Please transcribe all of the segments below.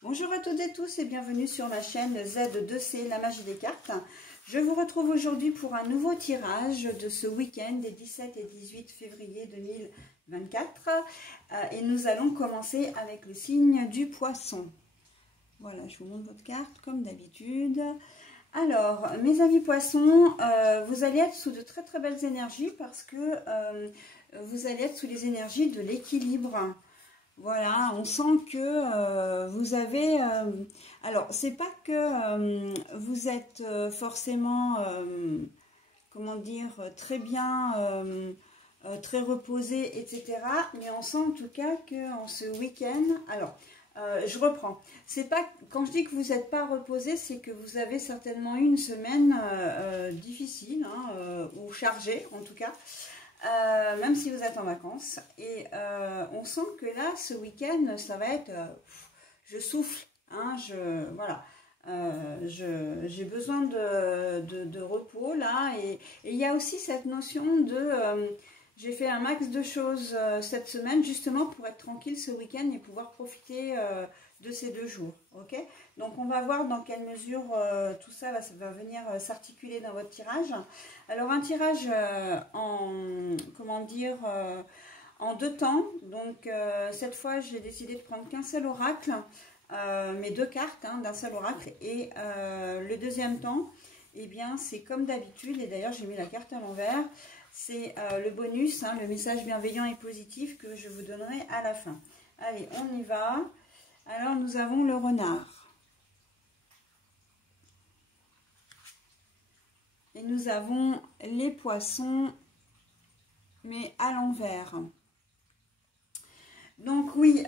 Bonjour à toutes et tous et bienvenue sur ma chaîne Z2C, la magie des cartes. Je vous retrouve aujourd'hui pour un nouveau tirage de ce week-end des 17 et 18 février 2024. Et nous allons commencer avec le signe du poisson. Voilà, je vous montre votre carte comme d'habitude. Alors, mes amis poissons, vous allez être sous de très très belles énergies parce que vous allez être sous les énergies de l'équilibre. Voilà, on sent que vous avez... alors, c'est pas que vous êtes forcément, comment dire, très bien, très reposé, etc. Mais on sent en tout cas qu'en ce week-end... Alors, je reprends. C'est pas, quand je dis que vous n'êtes pas reposé, c'est que vous avez certainement eu une semaine difficile, hein, ou chargée en tout cas. Même si vous êtes en vacances, et on sent que là ce week-end ça va être je souffle, hein, voilà, j'ai besoin de repos là, et il y a aussi cette notion de j'ai fait un max de choses cette semaine justement pour être tranquille ce week-end et pouvoir profiter de ces 2 jours. Ok, donc on va voir dans quelle mesure tout ça va venir s'articuler dans votre tirage. Alors un tirage comment dire, en 2 temps. Donc cette fois j'ai décidé de prendre qu'un seul oracle, mes 2 cartes, hein, d'un seul oracle, et le deuxième temps, eh bien c'est comme d'habitude, et d'ailleurs j'ai mis la carte à l'envers. C'est le bonus, hein, le message bienveillant et positif que je vous donnerai à la fin. Allez, on y va. Alors, nous avons le renard. Et nous avons les poissons, mais à l'envers. Donc oui,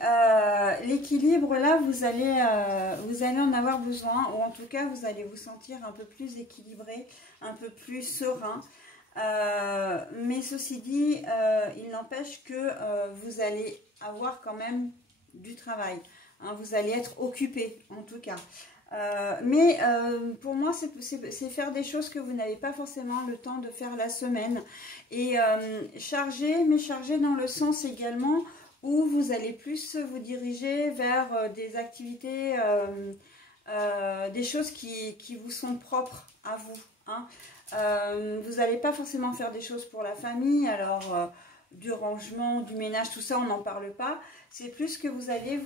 l'équilibre, là, vous allez en avoir besoin, ou en tout cas, vous allez vous sentir un peu plus équilibré, un peu plus serein. Mais ceci dit, il n'empêche que vous allez avoir quand même du travail, hein, vous allez être occupé en tout cas, mais pour moi c'est faire des choses que vous n'avez pas forcément le temps de faire la semaine, et chargé, mais chargé dans le sens également où vous allez plus vous diriger vers des activités, des choses qui vous sont propres à vous, hein. Vous n'allez pas forcément faire des choses pour la famille, alors du rangement, du ménage, tout ça on n'en parle pas. C'est plus que vous allez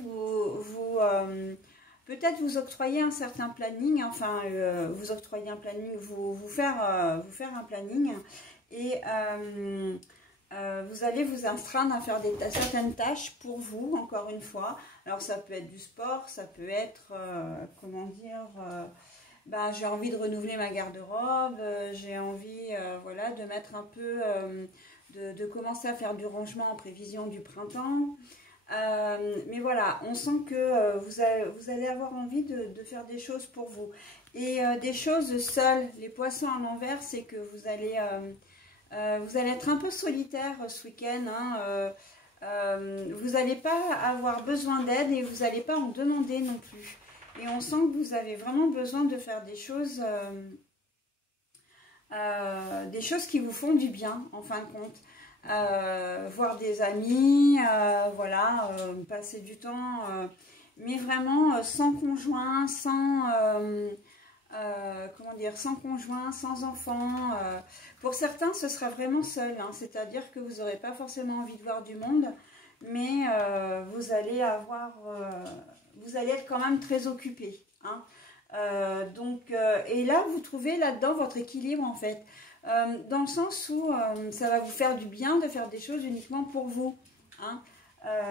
peut-être vous octroyer un certain planning, enfin vous octroyer un planning, vous faire un planning, et vous allez vous astreindre à faire certaines tâches pour vous, encore une fois. Alors ça peut être du sport, ça peut être, comment dire... ben, j'ai envie de renouveler ma garde-robe, j'ai envie voilà, de mettre un peu, de commencer à faire du rangement en prévision du printemps. Mais voilà, on sent que vous allez avoir envie de faire des choses pour vous. Et des choses seules. Les poissons à l'envers, c'est que vous allez être un peu solitaire ce week-end, hein, vous n'allez pas avoir besoin d'aide et vous n'allez pas en demander non plus. Et on sent que vous avez vraiment besoin de faire des choses qui vous font du bien, en fin de compte. Voir des amis, voilà, passer du temps, mais vraiment sans conjoint, comment dire, sans conjoint, sans enfant. Pour certains, ce sera vraiment seul, hein, c'est-à-dire que vous n'aurez pas forcément envie de voir du monde, mais vous allez être quand même très occupé, hein. Et là, vous trouvez là-dedans votre équilibre, en fait. Dans le sens où ça va vous faire du bien de faire des choses uniquement pour vous, hein.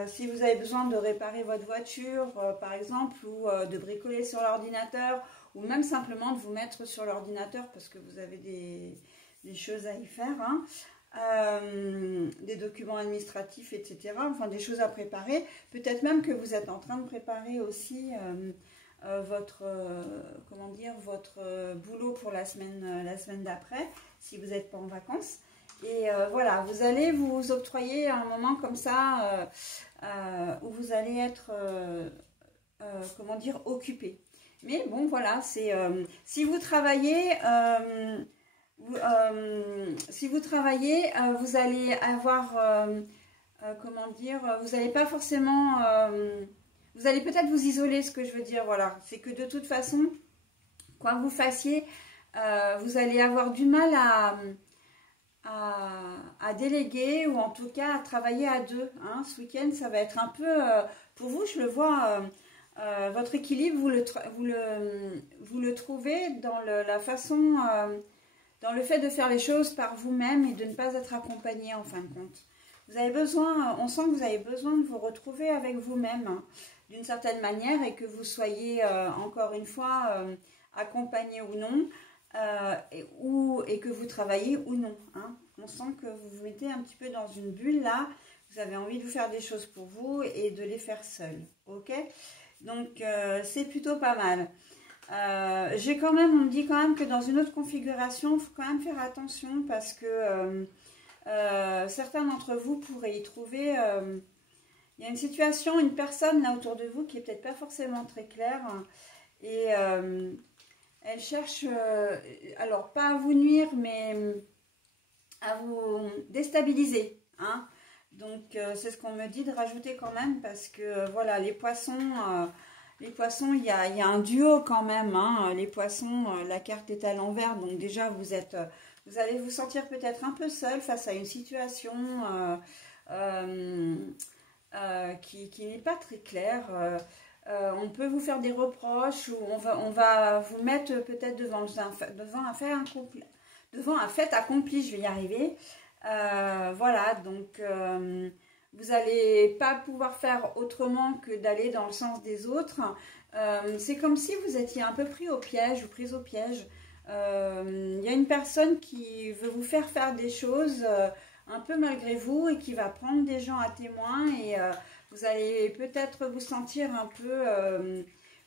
Si vous avez besoin de réparer votre voiture, par exemple, ou de bricoler sur l'ordinateur, ou même simplement de vous mettre sur l'ordinateur parce que vous avez des choses à y faire, hein, des documents administratifs, etc. Enfin, des choses à préparer. Peut-être même que vous êtes en train de préparer aussi votre boulot pour la semaine d'après, si vous n'êtes pas en vacances. Et voilà, vous allez vous octroyer un moment comme ça où vous allez être, comment dire, occupé. Mais bon, voilà, c'est si vous travaillez, vous allez avoir, comment dire, vous n'allez pas forcément... vous vous allez peut-être vous isoler, ce que je veux dire, voilà. C'est que de toute façon, quoi que vous fassiez, vous allez avoir du mal à déléguer ou en tout cas à travailler à deux. Hein. Ce week-end, ça va être un peu, pour vous, je le vois, votre équilibre, vous le trouvez dans la façon, dans le fait de faire les choses par vous-même et de ne pas être accompagné en fin de compte. Vous avez besoin, on sent que vous avez besoin de vous retrouver avec vous-même hein, d'une certaine manière et que vous soyez encore une fois accompagné ou non et que vous travaillez ou non. Hein. On sent que vous vous mettez un petit peu dans une bulle là, vous avez envie de vous faire des choses pour vous et de les faire seul. Ok? Donc c'est plutôt pas mal. J'ai quand même, on me dit quand même que dans une autre configuration, il faut quand même faire attention parce que certains d'entre vous pourraient y trouver, il y a une situation, une personne là autour de vous qui est peut-être pas forcément très claire et elle cherche, alors pas à vous nuire mais à vous déstabiliser. Hein. Donc c'est ce qu'on me dit de rajouter quand même parce que voilà les poissons, il y a un duo quand même. Hein. Les poissons, la carte est à l'envers donc déjà vous allez vous sentir peut-être un peu seul face à une situation qui n'est pas très claire. On peut vous faire des reproches ou on va vous mettre peut-être devant un fait accompli, je vais y arriver. Voilà, donc vous n'allez pas pouvoir faire autrement que d'aller dans le sens des autres. C'est comme si vous étiez un peu pris au piège ou prise au piège. Il y a une personne qui veut vous faire faire des choses un peu malgré vous et qui va prendre des gens à témoin et vous allez peut-être vous sentir un peu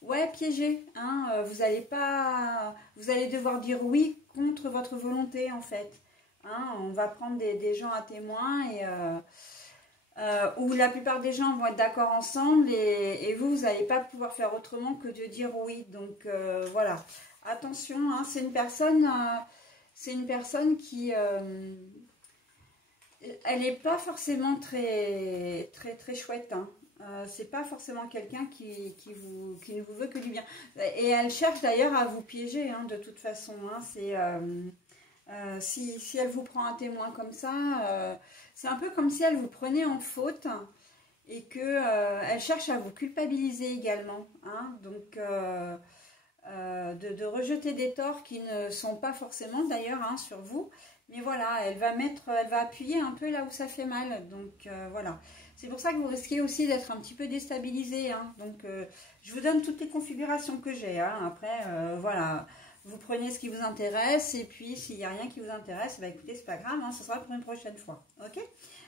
ouais, piégé. Hein, vous allez devoir dire oui contre votre volonté en fait. Hein, on va prendre des gens à témoin et où la plupart des gens vont être d'accord ensemble et vous n'allez pas pouvoir faire autrement que de dire oui. Donc voilà, attention, hein, c'est une personne qui elle n'est pas forcément très chouette. Hein. C'est pas forcément quelqu'un qui ne vous veut que du bien. Et elle cherche d'ailleurs à vous piéger hein, de toute façon. Hein, c'est si elle vous prend un témoin comme ça, c'est un peu comme si elle vous prenait en faute et que elle cherche à vous culpabiliser également. Hein, donc de rejeter des torts qui ne sont pas forcément d'ailleurs hein, sur vous. Mais voilà, elle va appuyer un peu là où ça fait mal. Donc voilà. C'est pour ça que vous risquez aussi d'être un petit peu déstabilisé. Hein. Donc je vous donne toutes les configurations que j'ai. Hein. Après, voilà. Vous prenez ce qui vous intéresse. Et puis s'il n'y a rien qui vous intéresse, bah écoutez, c'est pas grave. Hein, ce sera pour une prochaine fois. Ok?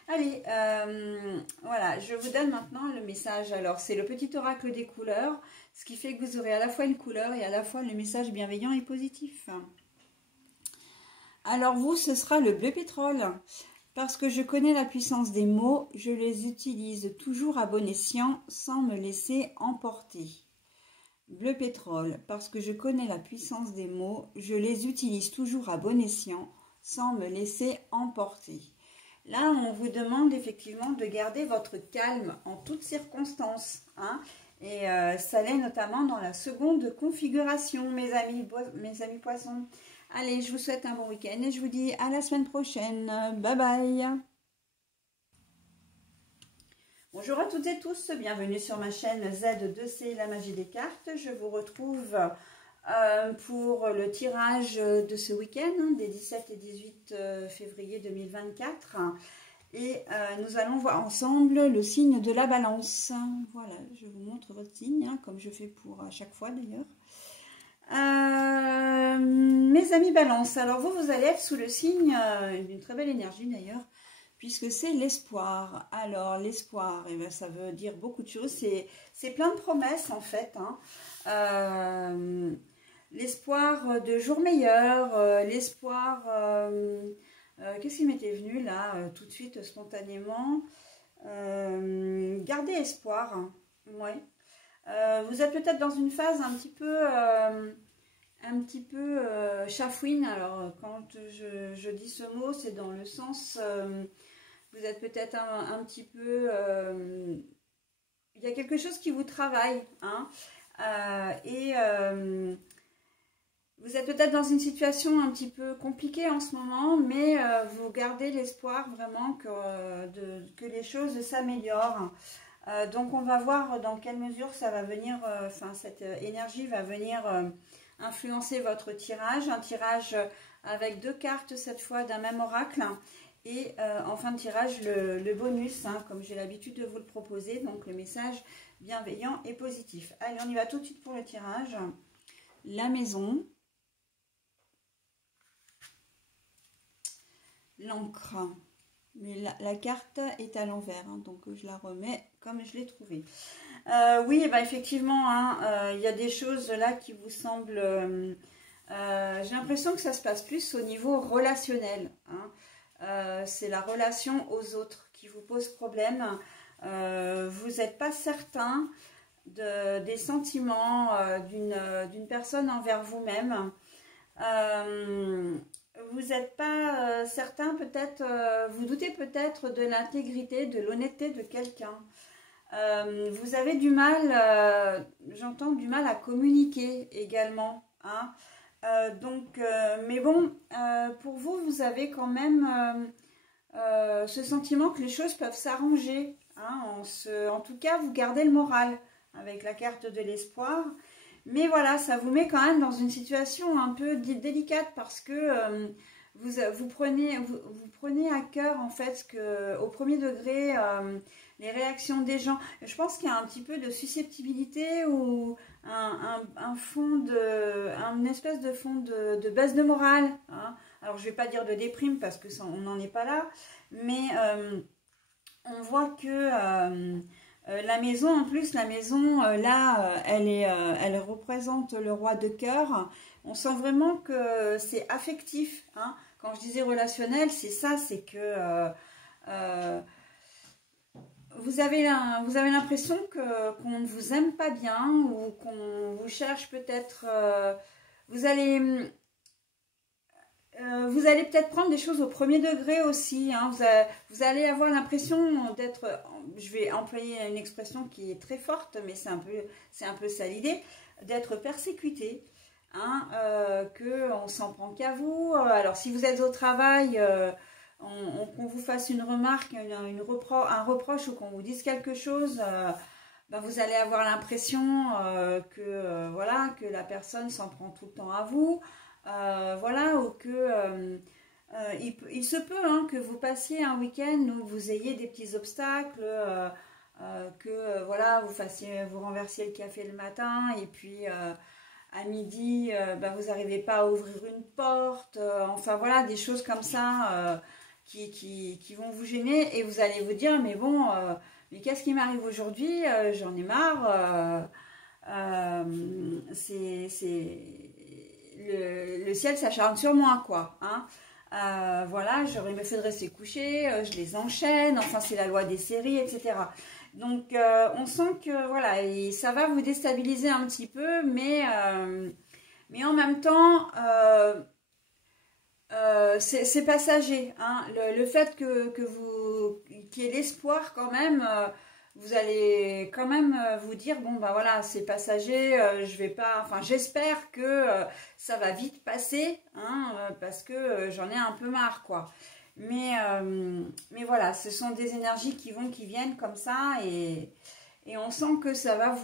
Allez, voilà. Je vous donne maintenant le message. Alors, c'est le petit oracle des couleurs. Ce qui fait que vous aurez à la fois une couleur et à la fois le message bienveillant et positif. Alors vous, ce sera le bleu pétrole. Parce que je connais la puissance des mots, je les utilise toujours à bon escient sans me laisser emporter. Bleu pétrole. Parce que je connais la puissance des mots, je les utilise toujours à bon escient sans me laisser emporter. Là, on vous demande effectivement de garder votre calme en toutes circonstances. Hein. Et ça l'est notamment dans la seconde configuration, mes amis poissons. Allez, je vous souhaite un bon week-end et je vous dis à la semaine prochaine. Bye bye. Bonjour à toutes et tous, bienvenue sur ma chaîne Z2C, la magie des cartes. Je vous retrouve pour le tirage de ce week-end, hein, des 17 et 18 février 2024. Et nous allons voir ensemble le signe de la balance. Voilà, je vous montre votre signe, hein, comme je fais pour à chaque fois d'ailleurs. Mes amis balance, alors vous allez être sous le signe d'une très belle énergie d'ailleurs, puisque c'est l'espoir. Alors l'espoir, eh bien, ça veut dire beaucoup de choses, c'est plein de promesses en fait. Hein. L'espoir de jours meilleurs, l'espoir... qu'est-ce qui m'était venu là, tout de suite, spontanément? Gardez espoir, hein. Ouais. Vous êtes peut-être dans une phase un petit peu chafouine. Alors, quand je dis ce mot, c'est dans le sens... vous êtes peut-être un petit peu... il y a quelque chose qui vous travaille, hein, vous êtes peut-être dans une situation un petit peu compliquée en ce moment, mais vous gardez l'espoir vraiment que les choses s'améliorent. Donc on va voir dans quelle mesure ça va venir, cette énergie va venir influencer votre tirage. Un tirage avec 2 cartes cette fois d'un même oracle. Et en fin de tirage, le bonus, hein, comme j'ai l'habitude de vous le proposer, donc le message bienveillant et positif. Allez, on y va tout de suite pour le tirage. La maison. L'encre. Mais la carte est à l'envers, hein, donc je la remets comme je l'ai trouvée. Oui, bah, effectivement, hein, il y a des choses là qui vous semblent... j'ai l'impression que ça se passe plus au niveau relationnel. Hein. C'est la relation aux autres qui vous pose problème. Vous n'êtes pas certain des sentiments d'une personne envers vous-même. Vous n'êtes pas certain, peut-être, vous doutez peut-être de l'intégrité, de l'honnêteté de quelqu'un. Vous avez du mal, j'entends du mal à communiquer également. Hein. Mais bon, pour vous, vous avez quand même ce sentiment que les choses peuvent s'arranger. Hein, en tout cas, vous gardez le moral avec la carte de l'espoir. Mais voilà, ça vous met quand même dans une situation un peu délicate parce que vous prenez à cœur en fait au premier degré les réactions des gens. Je pense qu'il y a un petit peu de susceptibilité ou une espèce de fond de baisse de morale. Hein. Alors je ne vais pas dire de déprime parce que on n'en est pas là, mais on voit que... la maison, en plus, la maison, elle représente le roi de cœur. On sent vraiment que c'est affectif. Hein. Quand je disais relationnel, c'est ça, c'est que vous avez l'impression qu'on ne vous aime pas bien ou qu'on vous cherche peut-être... vous allez peut-être prendre des choses au premier degré aussi. Hein. Vous allez avoir l'impression d'être, je vais employer une expression qui est très forte, mais c'est un peu ça l'idée, d'être persécuté. Hein, qu'on s'en prend qu'à vous. Alors si vous êtes au travail, qu'on vous fasse une remarque, un reproche ou qu'on vous dise quelque chose, vous allez avoir l'impression que la personne s'en prend tout le temps à vous. Ou que il se peut hein, que vous passiez un week-end où vous ayez des petits obstacles, vous renversiez le café le matin et puis à midi vous n'arrivez pas à ouvrir une porte, des choses comme ça qui vont vous gêner et vous allez vous dire mais bon mais qu'est-ce qui m'arrive aujourd'hui, j'en ai marre, le ciel s'acharne sur moi, quoi. Hein. Il me faudrait se coucher, je les enchaîne, enfin c'est la loi des séries, etc. Donc on sent que ça va vous déstabiliser un petit peu, mais en même temps c'est passager. Hein. Le fait qu'il y ait l'espoir quand même. Vous allez quand même vous dire bon c'est passager, je vais pas, j'espère que ça va vite passer hein, parce que j'en ai un peu marre quoi. Mais voilà, ce sont des énergies qui viennent comme ça et on sent que ça va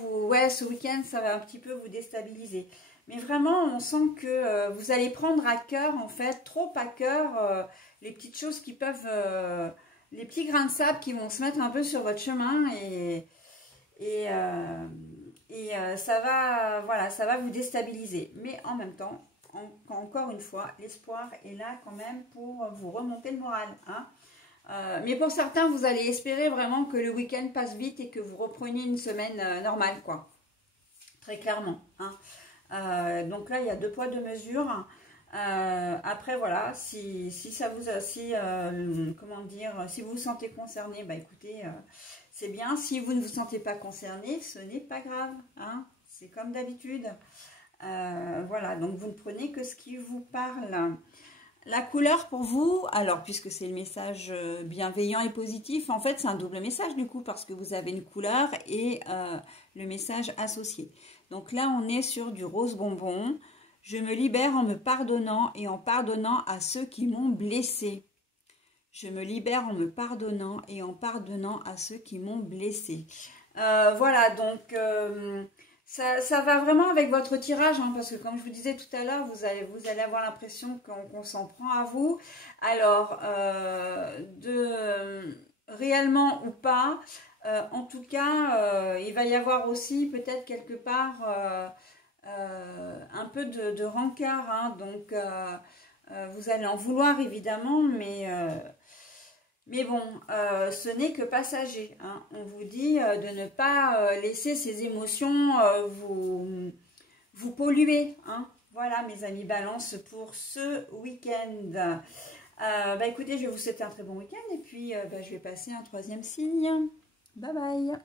ce week-end ça va un petit peu vous déstabiliser. Mais vraiment on sent que vous allez prendre à cœur en fait, trop à cœur les petites choses qui peuvent les petits grains de sable qui vont se mettre un peu sur votre chemin et ça va vous déstabiliser. Mais en même temps, encore une fois, l'espoir est là quand même pour vous remonter le moral. Hein. Mais pour certains, vous allez espérer vraiment que le week-end passe vite et que vous repreniez une semaine normale, quoi. Très clairement. Hein. Donc là, il y a 2 poids 2 mesures. Après voilà, si ça vous si vous vous sentez concerné, écoutez, c'est bien. Si vous ne vous sentez pas concerné, ce n'est pas grave, hein, c'est comme d'habitude. Donc vous ne prenez que ce qui vous parle. La couleur pour vous, alors puisque c'est le message bienveillant et positif, en fait c'est un double message du coup parce que vous avez une couleur et le message associé. Donc là on est sur du rose bonbon. Je me libère en me pardonnant et en pardonnant à ceux qui m'ont blessé. Je me libère en me pardonnant et en pardonnant à ceux qui m'ont blessé. Voilà, donc ça va vraiment avec votre tirage, hein, parce que comme je vous disais tout à l'heure, vous allez avoir l'impression qu'on s'en prend à vous. Alors, réellement ou pas, en tout cas, il va y avoir aussi peut-être quelque part un peu de rancœur, hein, donc vous allez en vouloir évidemment, mais bon, ce n'est que passager, hein. On vous dit de ne pas laisser ces émotions vous polluer, hein. Voilà mes amis Balance pour ce week-end. Bah écoutez, je vais vous souhaiter un très bon week-end et puis bah, je vais passer un troisième signe. Bye bye.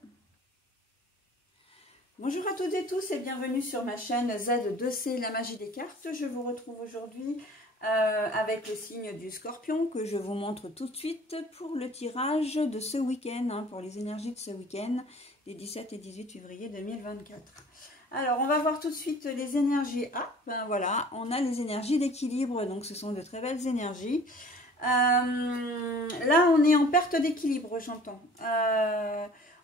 Bonjour à toutes et tous et bienvenue sur ma chaîne Z2C, la magie des cartes. Je vous retrouve aujourd'hui avec le signe du Scorpion que je vous montre tout de suite pour le tirage de ce week-end, hein, pour les énergies de ce week-end des 17 et 18 février 2024. Alors on va voir tout de suite les énergies. Ah ben voilà, on a les énergies d'équilibre, donc ce sont de très belles énergies. Là on est en perte d'équilibre, j'entends.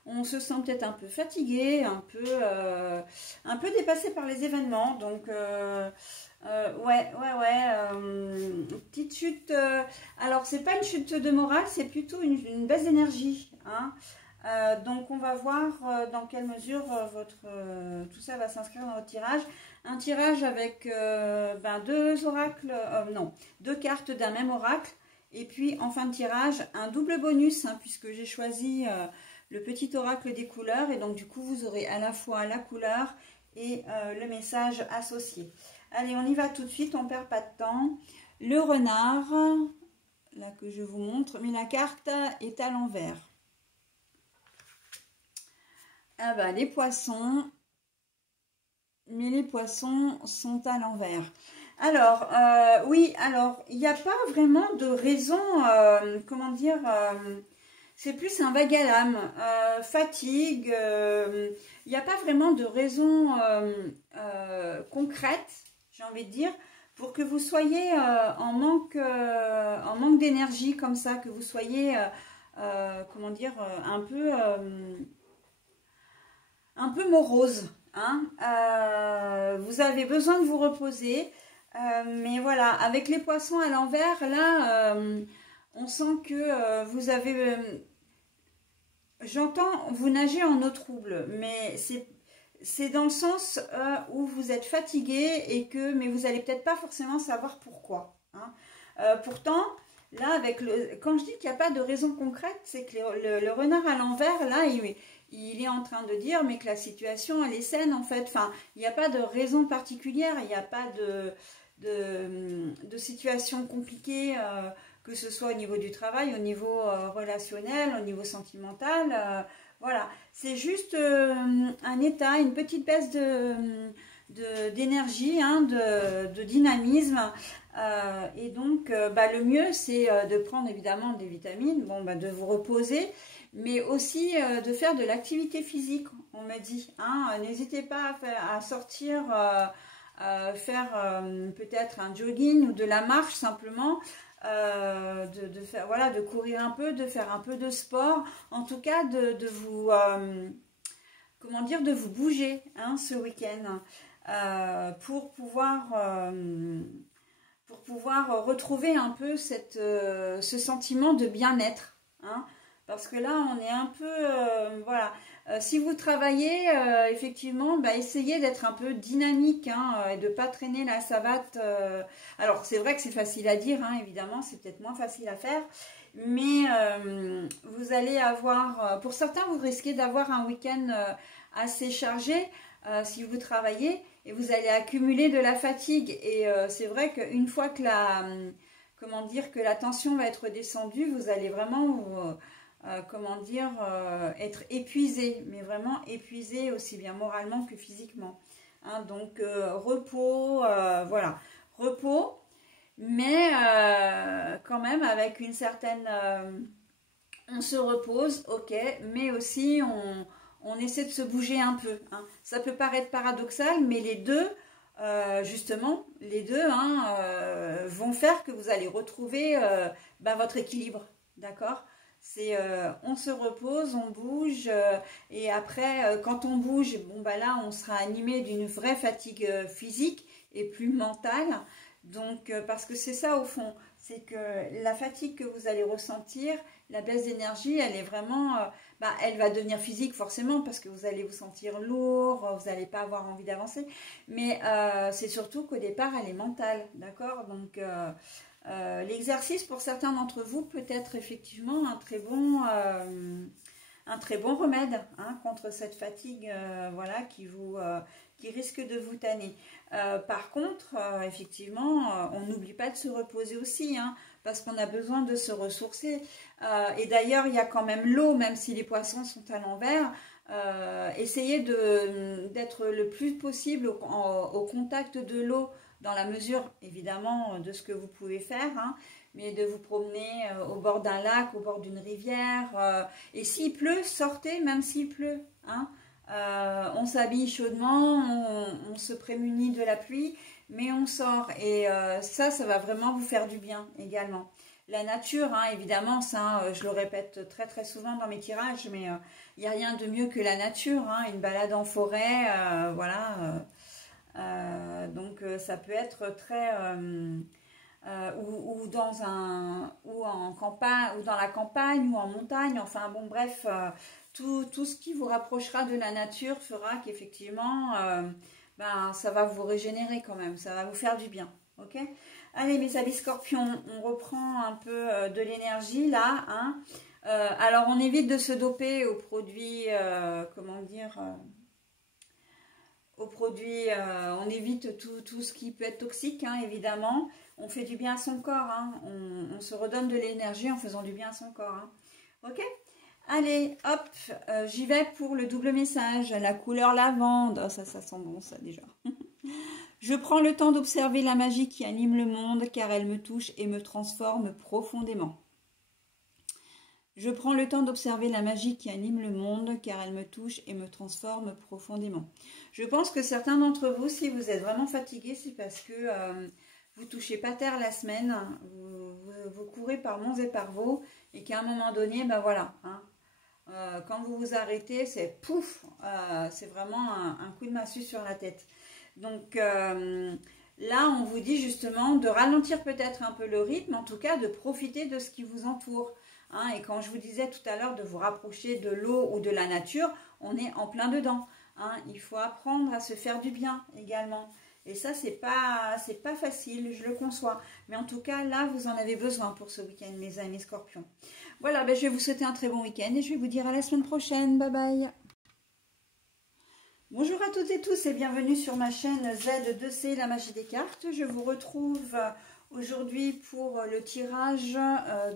On se sent peut-être un peu fatigué, un peu dépassé par les événements, donc petite chute. Alors c'est pas une chute de morale, c'est plutôt une baisse d'énergie, hein. Donc on va voir dans quelle mesure tout ça va s'inscrire dans votre tirage. Un tirage avec deux oracles, deux cartes d'un même oracle, et puis en fin de tirage un double bonus, hein, puisque j'ai choisi le petit oracle des couleurs, et donc du coup vous aurez à la fois la couleur et le message associé. Allez, on y va tout de suite, on ne perd pas de temps. Le renard, là que je vous montre, mais la carte est à l'envers. Ah bah, les poissons, mais les poissons sont à l'envers. Alors, oui, alors, il n'y a pas vraiment de raison, comment dire, c'est plus un vague à l'âme, fatigue, il n'y a pas vraiment de raison concrète, j'ai envie de dire, pour que vous soyez en manque d'énergie comme ça, que vous soyez, comment dire, un peu morose, hein. Vous avez besoin de vous reposer, mais voilà, avec les poissons à l'envers, là, on sent que vous avez, j'entends, vous nagez en eau trouble, mais c'est dans le sens où vous êtes fatigué mais vous n'allez peut-être pas forcément savoir pourquoi, hein. Pourtant, là, quand je dis qu'il n'y a pas de raison concrète, c'est que le renard à l'envers, là, il est en train de dire mais que la situation elle est saine en fait, enfin il n'y a pas de raison particulière, il n'y a pas de situation compliquée, que ce soit au niveau du travail, au niveau relationnel, au niveau sentimental, voilà, c'est juste un état, une petite baisse d'énergie, hein, de dynamisme, et donc le mieux c'est de prendre évidemment des vitamines, de vous reposer, mais aussi de faire de l'activité physique, on me dit, hein. N'hésitez pas à sortir, faire peut-être un jogging ou de la marche simplement, de courir un peu, de faire un peu de sport, en tout cas de vous bouger, hein, ce week-end, pour pouvoir retrouver un peu ce sentiment de bien-être, hein. Parce que là, on est un peu, voilà. Si vous travaillez, effectivement, essayez d'être un peu dynamique, hein, et de ne pas traîner la savate. Alors, c'est vrai que c'est facile à dire, hein, évidemment, c'est peut-être moins facile à faire. Mais vous allez avoir, pour certains, vous risquez d'avoir un week-end assez chargé si vous travaillez. Et vous allez accumuler de la fatigue. Et c'est vrai qu'une fois que la tension va être descendue, vous allez vraiment être épuisé, mais vraiment épuisé aussi bien moralement que physiquement, hein. Donc repos, voilà, repos, mais quand même avec une certaine... on se repose, ok, mais aussi on essaie de se bouger un peu. Hein. Ça peut paraître paradoxal, mais les deux, justement, les deux vont faire que vous allez retrouver votre équilibre, d'accord? C'est on se repose, on bouge, et après, quand on bouge, bon bah là, on sera animé d'une vraie fatigue physique et plus mentale. Donc, parce que c'est ça au fond, c'est que la fatigue que vous allez ressentir, la baisse d'énergie, elle est vraiment, elle va devenir physique forcément parce que vous allez vous sentir lourd, vous n'allez pas avoir envie d'avancer. Mais c'est surtout qu'au départ, elle est mentale, d'accord? Donc, l'exercice pour certains d'entre vous peut être effectivement un très bon remède hein, contre cette fatigue voilà, qui risque de vous tanner. Par contre, effectivement, on n'oublie pas de se reposer aussi, hein, parce qu'on a besoin de se ressourcer. Et d'ailleurs, il y a quand même l'eau, même si les poissons sont à l'envers. Essayez d'être le plus possible au contact de l'eau, dans la mesure, évidemment, de ce que vous pouvez faire, hein, mais de vous promener au bord d'un lac, au bord d'une rivière. Et s'il pleut, sortez, même s'il pleut. Hein. On s'habille chaudement, on se prémunit de la pluie, mais on sort. Et ça va vraiment vous faire du bien également. La nature, hein, évidemment, ça, je le répète très très souvent dans mes tirages, mais il n'y a rien de mieux que la nature. Hein, une balade en forêt, voilà. Donc ça peut être très... ou en campagne, ou dans la campagne, ou en montagne, enfin bon bref, tout ce qui vous rapprochera de la nature fera qu'effectivement, ça va vous régénérer quand même, ça va vous faire du bien, ok? Allez mes amis scorpions, on reprend un peu de l'énergie là, hein. Alors on évite de se doper aux produits, comment dire... aux produits, on évite tout ce qui peut être toxique, hein, évidemment. On fait du bien à son corps, hein. On se redonne de l'énergie en faisant du bien à son corps. Hein. Ok? Allez, hop, j'y vais pour le double message. La couleur lavande, oh, ça sent bon ça déjà. Je prends le temps d'observer la magie qui anime le monde car elle me touche et me transforme profondément. Je prends le temps d'observer la magie qui anime le monde car elle me touche et me transforme profondément. Je pense que certains d'entre vous, si vous êtes vraiment fatigués, c'est parce que vous touchez pas terre la semaine, vous courez par monts et par vaux et qu'à un moment donné, voilà, hein, quand vous vous arrêtez, c'est pouf, c'est vraiment un coup de massue sur la tête. Donc là, on vous dit justement de ralentir peut-être un peu le rythme, en tout cas de profiter de ce qui vous entoure. Hein, et quand je vous disais tout à l'heure de vous rapprocher de l'eau ou de la nature, on est en plein dedans. Hein. Il faut apprendre à se faire du bien également. Et ça, c'est pas facile, je le conçois. Mais en tout cas, là, vous en avez besoin pour ce week-end, mes amis scorpions. Voilà, je vais vous souhaiter un très bon week-end et je vais vous dire à la semaine prochaine. Bye bye. Bonjour à toutes et tous et bienvenue sur ma chaîne Z2C, la magie des cartes. Je vous retrouve aujourd'hui pour le tirage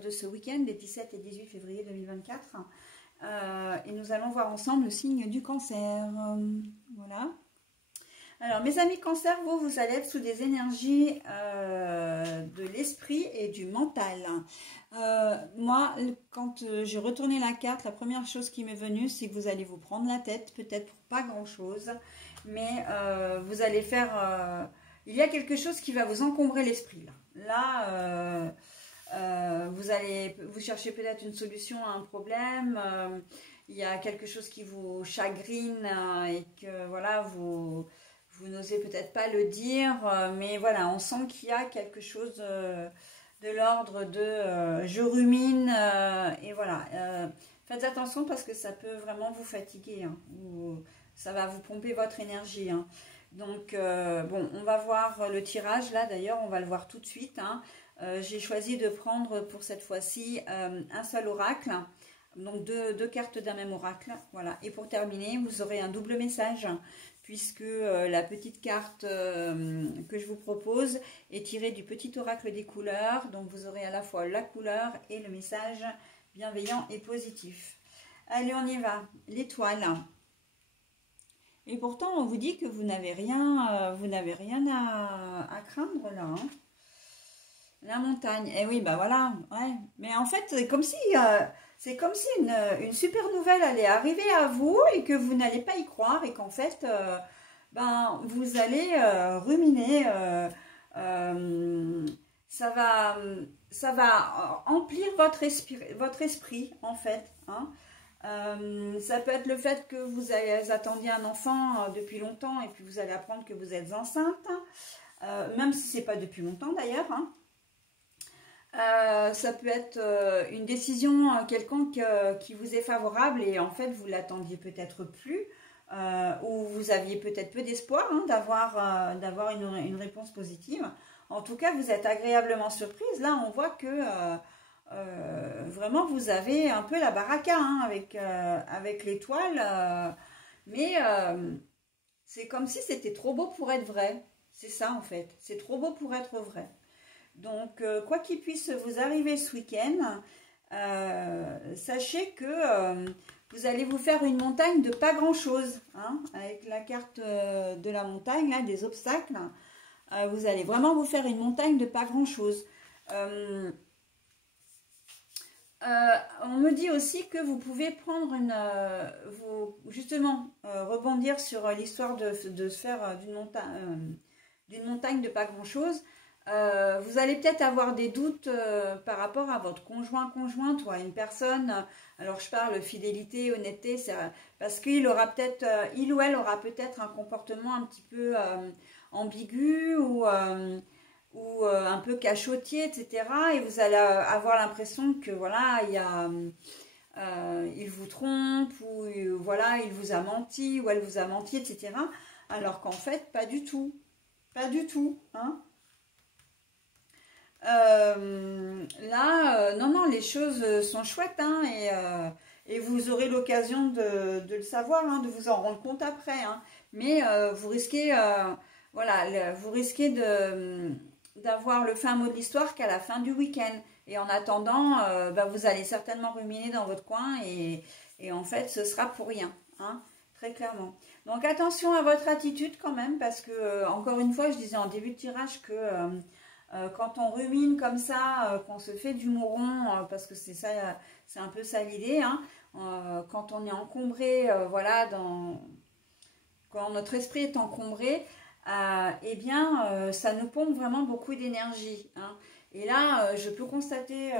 de ce week-end des 17 et 18 février 2024. Et nous allons voir ensemble le signe du cancer. Voilà. Alors mes amis cancer, vous allez être sous des énergies de l'esprit et du mental. Moi, quand j'ai retourné la carte, la première chose qui m'est venue, c'est que vous allez vous prendre la tête, peut-être pour pas grand-chose, mais vous allez faire... il y a quelque chose qui va vous encombrer l'esprit là. Vous cherchez peut-être une solution à un problème, il y a quelque chose qui vous chagrine et que voilà, vous n'osez peut-être pas le dire, mais voilà, on sent qu'il y a quelque chose de l'ordre de je rumine, et voilà. Faites attention parce que ça peut vraiment vous fatiguer, hein, ça va vous pomper votre énergie. Hein. Donc, bon, on va voir le tirage, là d'ailleurs, on va le voir tout de suite. Hein. J'ai choisi de prendre pour cette fois-ci un seul oracle, donc deux cartes d'un même oracle. Voilà. Et pour terminer, vous aurez un double message, puisque la petite carte que je vous propose est tirée du petit oracle des couleurs. Donc vous aurez à la fois la couleur et le message bienveillant et positif. Allez, on y va. L'étoile. Et pourtant, on vous dit que vous n'avez rien à craindre là. Hein. La montagne. Eh oui, bah voilà. Ouais. Mais en fait, c'est comme si une super nouvelle allait arriver à vous et que vous n'allez pas y croire et qu'en fait, ben, vous allez ruminer. Euh, ça va, ça va emplir votre esprit, en fait. Hein. Ça peut être le fait que attendiez un enfant depuis longtemps et puis vous allez apprendre que vous êtes enceinte, même si c'est pas depuis longtemps d'ailleurs. Hein. Ça peut être une décision quelconque qui vous est favorable et en fait vous l'attendiez peut-être plus ou vous aviez peut-être peu d'espoir hein, d'avoir une réponse positive. En tout cas, vous êtes agréablement surprise. Là, on voit que vraiment vous avez un peu la baraka hein, avec l'étoile, mais c'est comme si c'était trop beau pour être vrai. C'est ça en fait, c'est trop beau pour être vrai. Donc, quoi qu'il puisse vous arriver ce week-end, sachez que vous allez vous faire une montagne de pas grand-chose. Hein, avec la carte de la montagne, là, des obstacles, vous allez vraiment vous faire une montagne de pas grand-chose. On me dit aussi que vous pouvez prendre justement, rebondir sur l'histoire de se faire d'une montagne de pas grand-chose. Vous allez peut-être avoir des doutes par rapport à votre conjointe ou à une personne. Alors je parle fidélité, honnêteté, parce qu'il aura peut-être, il ou elle aura peut-être un comportement un petit peu ambigu ou un peu cachotier, etc. Et vous allez avoir l'impression que voilà, il vous trompe ou voilà, il vous a menti ou elle vous a menti, etc. Alors qu'en fait, pas du tout, pas du tout, hein. Là, non, les choses sont chouettes hein, et vous aurez l'occasion de le savoir, hein, de vous en rendre compte après. Hein. Mais vous risquez, voilà, vous risquez d'avoir le fin mot de l'histoire qu'à la fin du week-end. Et en attendant, bah, vous allez certainement ruminer dans votre coin et en fait, ce sera pour rien, hein, très clairement. Donc attention à votre attitude quand même, parce que, encore une fois, je disais en début de tirage que quand on rumine comme ça, qu'on se fait du mouron, parce que c'est ça, c'est un peu ça l'idée, hein, quand on est encombré, voilà, quand notre esprit est encombré, eh bien, ça nous pompe vraiment beaucoup d'énergie. Hein. Et là, je peux constater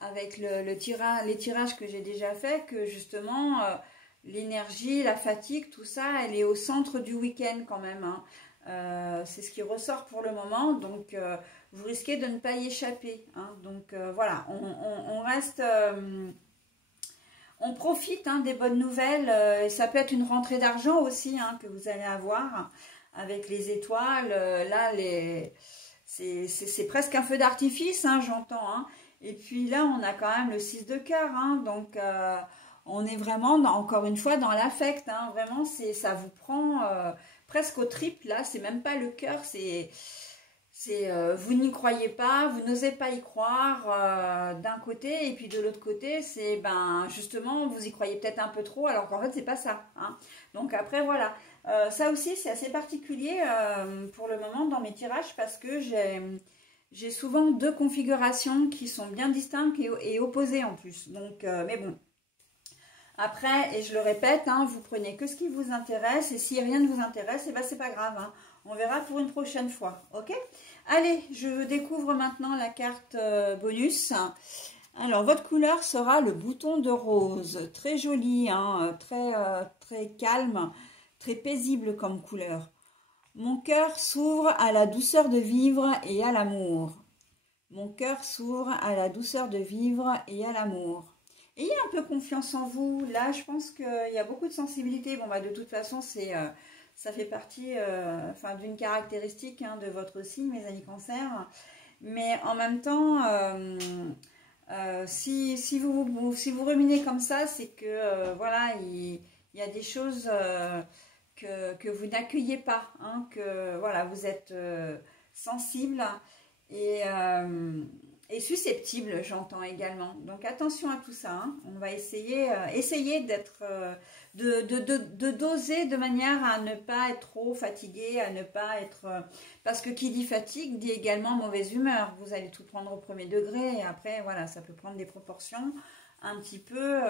avec les tirages que j'ai déjà fait que justement, l'énergie, la fatigue, tout ça, elle est au centre du week-end quand même. Hein. C'est ce qui ressort pour le moment, donc vous risquez de ne pas y échapper. Hein. Donc voilà, on reste, on profite hein, des bonnes nouvelles. Et ça peut être une rentrée d'argent aussi hein, que vous allez avoir avec les étoiles. Là, c'est presque un feu d'artifice, hein, j'entends. Hein. Et puis là, on a quand même le 6 de cœur, hein, donc on est vraiment, encore une fois, dans l'affect. Hein, vraiment, ça vous prend presque au triple, là, c'est même pas le cœur, vous n'y croyez pas, vous n'osez pas y croire d'un côté, et puis de l'autre côté, c'est ben justement, vous y croyez peut-être un peu trop, alors qu'en fait, c'est pas ça. Hein. Donc après, voilà. Ça aussi, c'est assez particulier pour le moment dans mes tirages, parce que j'ai souvent deux configurations qui sont bien distinctes et opposées en plus. Donc, mais bon. Après, et je le répète, hein, vous prenez que ce qui vous intéresse et si rien ne vous intéresse, eh ben, c'est pas grave. Hein. On verra pour une prochaine fois. Ok? Allez, je découvre maintenant la carte bonus. Alors, votre couleur sera le bouton de rose. Très joli, hein, très calme, très paisible comme couleur. Mon cœur s'ouvre à la douceur de vivre et à l'amour. Mon cœur s'ouvre à la douceur de vivre et à l'amour. Ayez un peu confiance en vous. Là, je pense qu'il y a beaucoup de sensibilité. Bon, bah, de toute façon, ça fait partie d'une caractéristique hein, de votre signe, mes amis cancer. Mais en même temps, si vous ruminez comme ça, c'est que voilà, il y a des choses que vous n'accueillez pas. Hein, que voilà, vous êtes sensible et susceptible, j'entends également. Donc attention à tout ça. Hein. On va essayer de doser de manière à ne pas être trop fatigué, à ne pas être... Parce que qui dit fatigue dit également mauvaise humeur. Vous allez tout prendre au premier degré et après, voilà, ça peut prendre des proportions un petit peu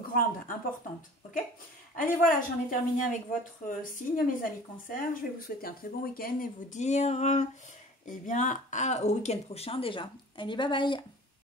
grandes, importantes. Ok? Allez, voilà, j'en ai terminé avec votre signe, mes amis Cancer. Je vais vous souhaiter un très bon week-end et vous dire, eh bien, au week-end prochain déjà. Allez, bye bye!